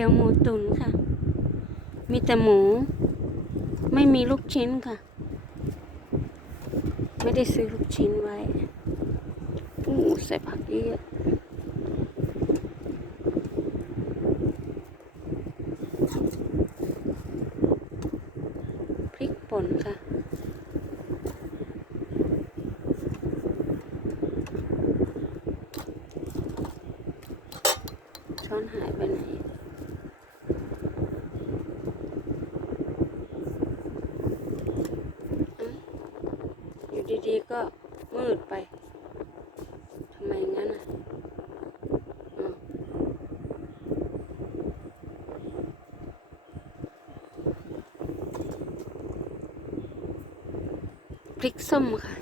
ตี๋ยวหมูตุ๋นค่ะ มีแต่หมู ไม่มีลูกชิ้นค่ะ ไม่ได้ซื้อลูกชิ้นไว้อู้ใส่ผักเยอะพริกป่นค่ะช้อนหายไปไหน อยู่ ดีๆก็มืดไปทำไมงั้นอะพริกส้มค่ะ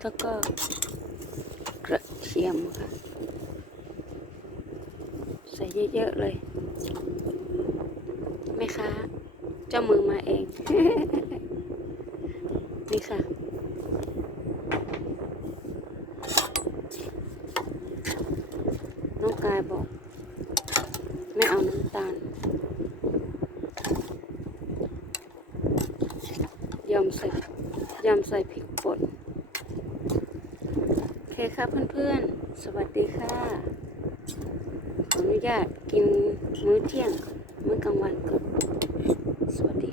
แล้วก็กระเทียมค่ะ ใส่เยอะๆเลย เจ้ามือมาเอง นี่ค่ะ น้องกายบอก ไม่เอาน้ำตาลยอมใส่ยอมใส่พริกป่นโอเคครับเพื่อนๆ สวัสดีค่ะขออนุญาตกินมื้อเที่ยงก่อนมื้อกลางวันก่อน this.